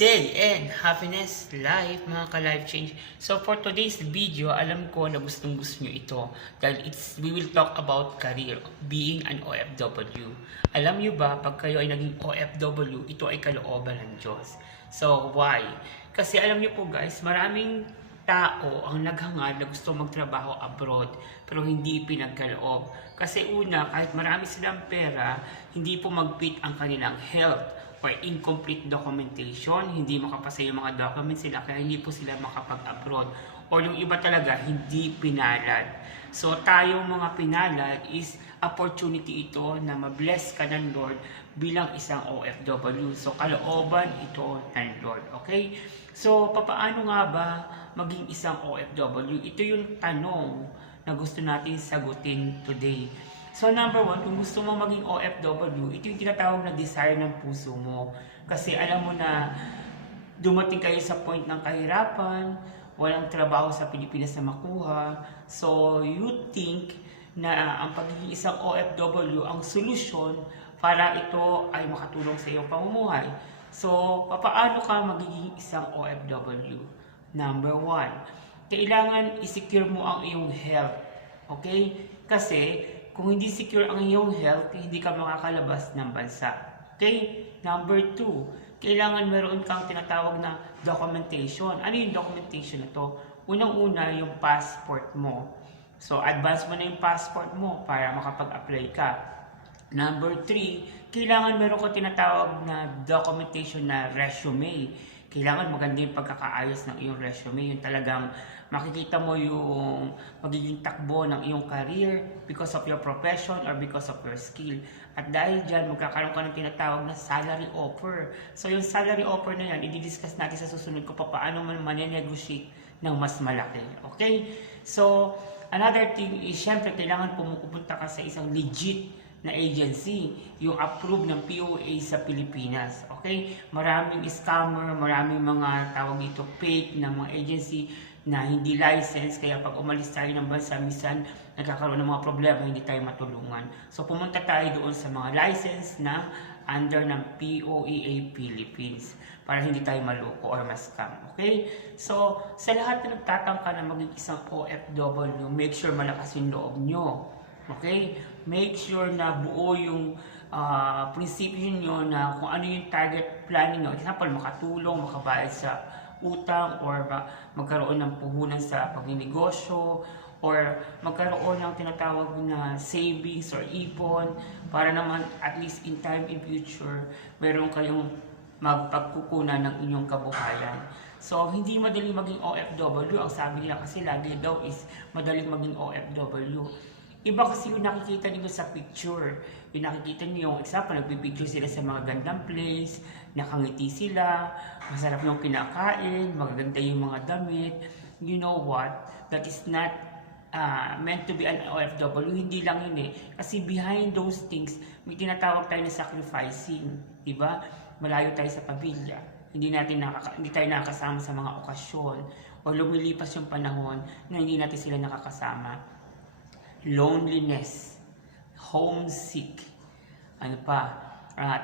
day and happiness life mga ka-life change. So for today's video, alam ko na gustong gusto nyo ito dahil we will talk about career, being an OFW. Alam nyo ba, pag kayo ay naging OFW, ito ay kalooban ng Diyos. So why? Kasi alam nyo po guys, maraming tao ang naghangad na gusto magtrabaho abroad pero hindi pinagkaloob. Kasi una, kahit marami silang pera, hindi po mag-fit ang kanilang health or incomplete documentation, hindi makapasa yung mga documents sila kaya hindi po sila makapag-abroad. Or yung iba talaga, hindi pinalad. So tayong mga pinalad is opportunity ito na ma-bless ka ng Lord bilang isang OFW. So kalooban ito ng Lord. Okay? So papaano nga ba maging isang OFW? Ito yung tanong na gusto natin sagutin today. So number one, kung gusto mo maging OFW, ito yung tinatawag na desire ng puso mo. Kasi alam mo na dumating kayo sa point ng kahirapan, walang trabaho sa Pilipinas na makuha. So you think na ang pagiging isang OFW ang solusyon para ito ay makatulong sa iyong pamumuhay. So papaano ka magiging isang OFW? Number one, kailangan i-secure mo ang iyong health. Okay? Kasi kung hindi secure ang iyong health, hindi ka makakalabas ng bansa. Okay? Number two, kailangan meron kang tinatawag na documentation. Ano yung documentation na to? Unang-una, yung passport mo. So, advance mo na yung passport mo para makapag-apply ka. Number three, kailangan meron kang tinatawag na documentation na resume. Kailangan maganda yung pagkakaayos ng iyong resume. Yung talagang makikita mo yung magiging takbo ng iyong career because of your profession or because of your skill. At dahil dyan, magkakaroon ka ng tinatawag na salary offer. So yung salary offer na yan, i-discuss natin sa susunod ko pa paano man negotiate ng mas malaki. Okay? So, another thing is, syempre, kailangan pumupunta ka sa isang legit na agency, yung approved ng POA sa Pilipinas. Okay? Maraming scammer, maraming mga tawag dito fake na mga agency na hindi license, kaya pag umalis tayo ng bansa, minsan nagkakaroon ng mga problema, hindi tayo matulungan. So pumunta tayo doon sa mga license na under ng POEA Philippines para hindi tayo maloko or ma-scam. Okay? So sa lahat na nagtatangka na maging isang OFW, make sure malakas yung loob nyo. Okay? Make sure na buo yung prinsipyo nyo na kung ano yung target planning nyo. Example, makatulong, makabayad sa utang, or magkaroon ng puhunan sa pagninegosyo, or magkaroon ng tinatawag na savings or ipon para naman at least in time in future meron kayong magpagkukunan ng inyong kabuhayan. So hindi madaling maging OFW. Ang sabi nila kasi lagi daw is madaling maging OFW. Iba kasi yung nakikita nyo sa picture. Yung nakikita nyo yung example, nagpipicture sila sa mga gandang place, nakangiti sila, masarap yung kinakain, magaganda yung mga damit. You know what? That is not meant to be an OFW. Hindi lang yun eh. Kasi behind those things, may tinatawag tayo na sacrificing. Diba? Malayo tayo sa pamilya. Hindi tayo nakakasama sa mga okasyon. O lumilipas yung panahon na hindi natin sila nakakasama. Loneliness, homesick, ano pa,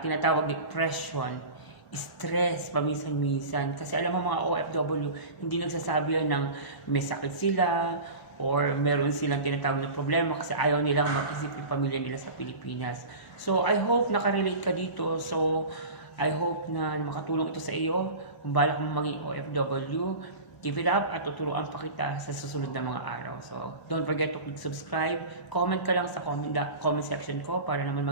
tinatawag depression, stress paminsan-minsan. Kasi alam mo mga OFW, hindi nagsasabi yan ng may sakit sila or meron silang tinatawag na problema kasi ayaw nilang mag-isip yung pamilya nila sa Pilipinas. So I hope nakarelate ka dito. So I hope na makatulong ito sa iyo kung balak mo maging OFW. Give it up at tuturuan pa kita sa susunod na mga araw. So, don't forget to click subscribe. Comment ka lang sa comment section ko para naman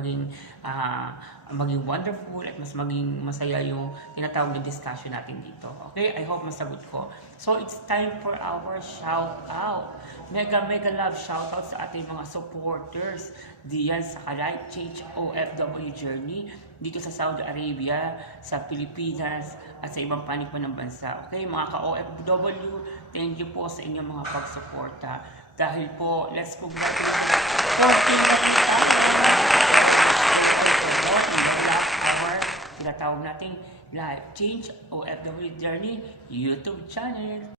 maging wonderful at mas maging masaya yung tinatawag na discussion natin dito. Okay? I hope masagot ko. So, it's time for our shout out. Mega love shout out sa ating mga supporters diyan sa Life Change OFW Journey dito sa Saudi Arabia, sa Pilipinas, at sa ibang panig pa ng bansa. Okay, mga ka-OFW, thank you po sa inyong mga pagsuporta. Dahil po, let's congratulate 14 na tayo! Tinatawag natin Life Change OFW Journey YouTube channel.